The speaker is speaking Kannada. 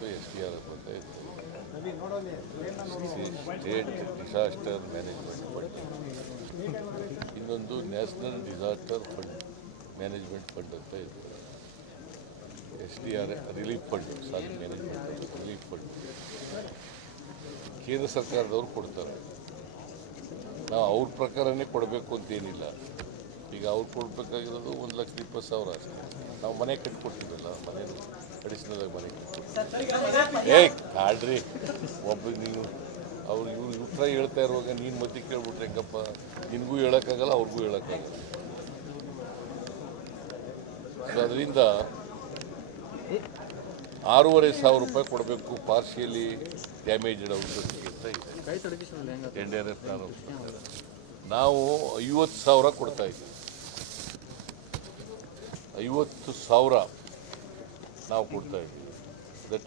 ಮತ್ತು SDRF ಅಂತ ಇರ್ತದೆ. ಸ್ಟೇಟ್ ಡಿಸಾಸ್ಟರ್ ಮ್ಯಾನೇಜ್ಮೆಂಟ್ ಫಂಡ್, ಇನ್ನೊಂದು national disaster fund management fund ಅಂತ ಇರ್ತದೆ. SDRF ರಿಲೀಫ್ ಫಂಡ್, ಸಾರಿ ಮ್ಯಾನೇಜ್ಮೆಂಟ್ ರಿಲೀಫ್ ಫಂಡ್ ಕೇಂದ್ರ ಸರ್ಕಾರದವ್ರು ಕೊಡ್ತಾರೆ. ನಾವು ಅವ್ರ ಪ್ರಕಾರನೇ ಕೊಡಬೇಕು ಅಂತೇನಿಲ್ಲ. ಈಗ ಅವ್ರು ಕೊಡಬೇಕಾಗಿರೋದು 1,20,000 ಅಷ್ಟೇ. ನಾವು ಮನೆ ಕಟ್ಕೊಡ್ತೀವಲ್ಲ, ಮನೆ ಅಡಿಷ್ನಲ್ ಆಗಿ ಮನೆ ಕಟ್ಕೊಡ್ತೀವಿ. ಕಾಡ್ರಿ ಒಬ್ಬ ನೀವು ಅವ್ರು ಇವ್ರು ಉತ್ತರ ಹೇಳ್ತಾ ಇರುವಾಗ ನೀನು ಮಧ್ಯೆ ಕೇಳ್ಬಿಟ್ರೆ ಹೆಂಗಪ್ಪ? ನಿನಗೂ ಹೇಳೋಕ್ಕಾಗಲ್ಲ, ಅವ್ರಿಗೂ ಹೇಳೋಕ್ಕಾಗಲ್ಲ. ಸೊ ಅದರಿಂದ 6,500 ರೂಪಾಯಿ ಕೊಡಬೇಕು ಪಾರ್ಷಿಯಲಿ ಡ್ಯಾಮೇಜ್ಡ್ ಔಷಧಿಗೆ ಅಂತ ಇದೆ NDRF. ನಾವು 50,000 ಕೊಡ್ತಾ ಇದ್ದೀವಿ. 50,000 ನಾವು ಕೊಡ್ತಾ ಇದ್ದೀವಿ. ದಟ್